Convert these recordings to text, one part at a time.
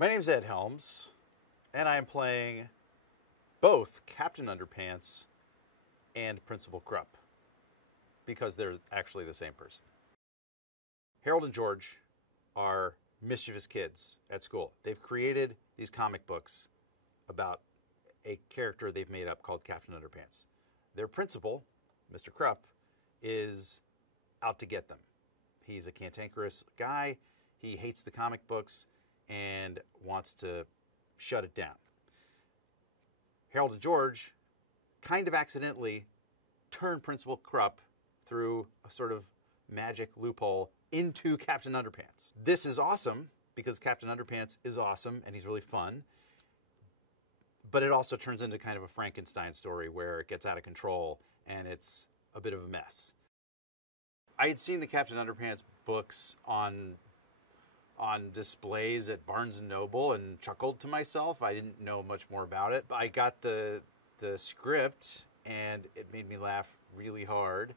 My name's Ed Helms, and I am playing both Captain Underpants and Principal Krupp, because they're actually the same person. Harold and George are mischievous kids at school. They've created these comic books about a character they've made up called Captain Underpants. Their principal, Mr. Krupp, is out to get them. He's a cantankerous guy. He hates the comic books and wants to shut it down. Harold and George kind of accidentally turn Principal Krupp through a sort of magic loophole into Captain Underpants. This is awesome because Captain Underpants is awesome and he's really fun, but it also turns into kind of a Frankenstein story where it gets out of control and it's a bit of a mess. I had seen the Captain Underpants books on displays at Barnes & Noble and chuckled to myself. I didn't know much more about it. I got the script and it made me laugh really hard.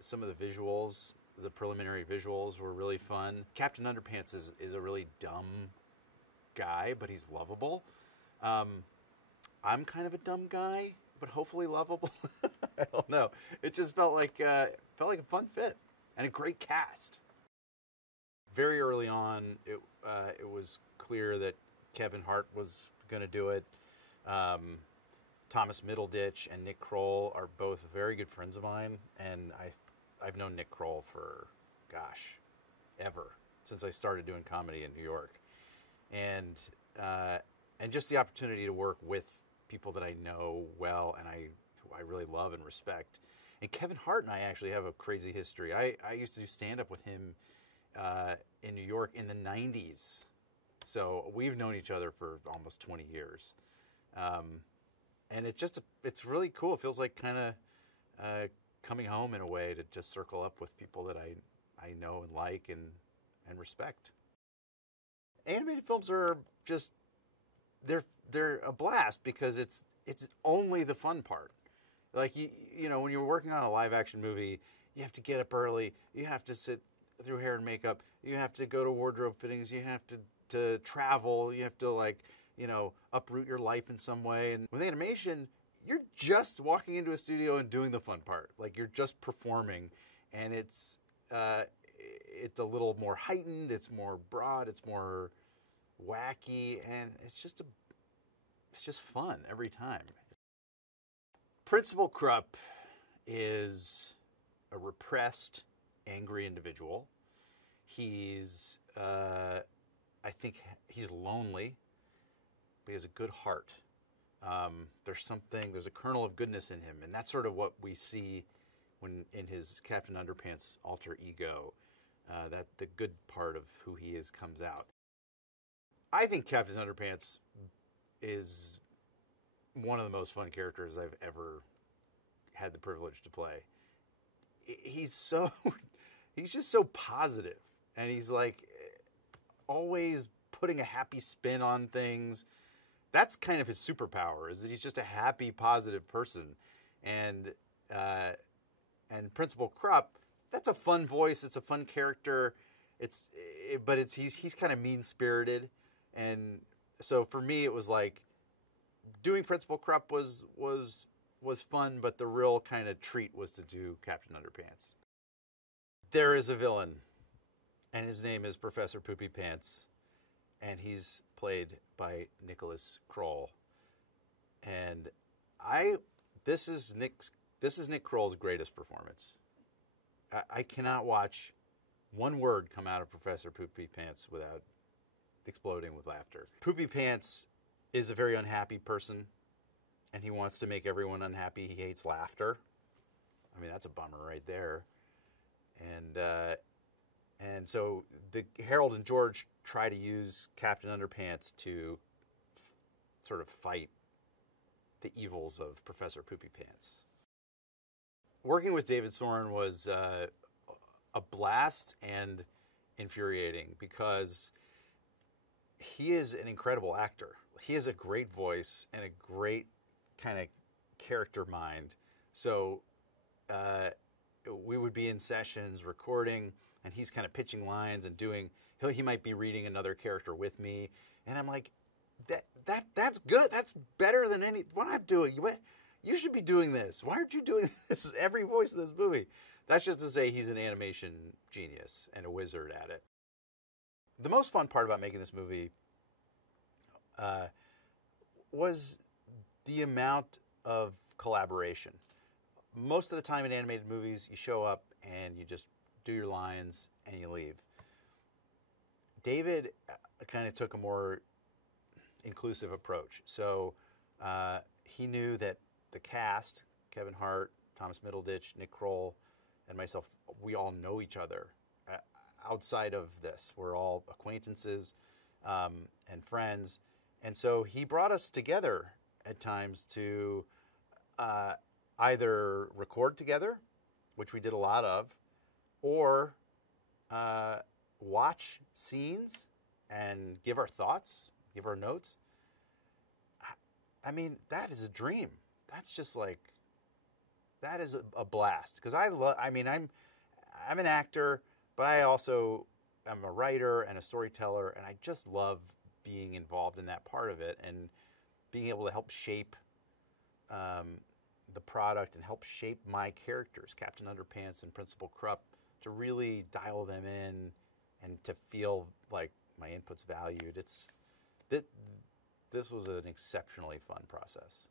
Some of the visuals, the preliminary visuals were really fun. Captain Underpants is a really dumb guy, but he's lovable. I'm kind of a dumb guy, but hopefully lovable. I don't know. It just felt like a fun fit and a great cast. Very early on, it was clear that Kevin Hart was going to do it. Thomas Middleditch and Nick Kroll are both very good friends of mine, and I've known Nick Kroll for, gosh, ever, since I started doing comedy in New York. And just the opportunity to work with people that I know well and who I really love and respect. And Kevin Hart and I actually have a crazy history. I used to do stand-up with him in New York in the 90s. So we've known each other for almost 20 years. And it's really cool. It feels like kind of coming home in a way to just circle up with people that I know and like and respect. Animated films are just, they're a blast because it's only the fun part. Like, you know, when you're working on a live action movie, you have to get up early, you have to sit through hair and makeup, you have to go to wardrobe fittings, you have to travel, you have to, like, you know, uproot your life in some way. And with animation, you're just walking into a studio and doing the fun part. Like, you're just performing, and it's a little more heightened, it's more broad, it's more wacky, and it's just fun every time. Principal Krupp is a repressed, angry individual. He's, I think he's lonely, but he has a good heart. There's a kernel of goodness in him, and that's sort of what we see when in his Captain Underpants alter ego, that the good part of who he is comes out. I think Captain Underpants is one of the most fun characters I've ever had the privilege to play. He's just so positive, and he's like always putting a happy spin on things. That's kind of his superpower, is that he's just a happy, positive person. And Principal Krupp, that's a fun voice. It's a fun character. But he's kind of mean-spirited, and so for me it was like doing Principal Krupp was fun, but the real kind of treat was to do Captain Underpants. There is a villain, and his name is Professor Poopy Pants, and he's played by Kroll. And this is Nick Kroll's greatest performance. I cannot watch one word come out of Professor Poopy Pants without exploding with laughter. Poopy Pants is a very unhappy person, and he wants to make everyone unhappy. He hates laughter. I mean, that's a bummer right there. And so the Harold and George try to use Captain Underpants to sort of fight the evils of Professor Poopy Pants. Working with David Soren was a blast and infuriating because he is an incredible actor. He has a great voice and a great kind of character mind. So we would be in sessions recording, and he's kind of pitching lines and doing. He might be reading another character with me, and I'm like, that's good. That's better than what I'm doing. You should be doing this. Why aren't you doing this? Every voice in this movie. That's just to say he's an animation genius and a wizard at it. The most fun part about making this movie was the amount of collaboration. Most of the time in animated movies, you show up and you just do your lines and you leave. David kind of took a more inclusive approach. So he knew that the cast, Kevin Hart, Thomas Middleditch, Nick Kroll, and myself, we all know each other. Outside of this, we're all acquaintances and friends. And so he brought us together at times to either record together, which we did a lot of, or watch scenes and give our thoughts, give our notes. I mean, that is a dream. That's just like, that is a blast. Because I'm an actor, but I also am a writer and a storyteller, and I just love being involved in that part of it and being able to help shape the product and help shape my characters, Captain Underpants and Principal Krupp, to really dial them in and to feel like my input's valued. This was an exceptionally fun process.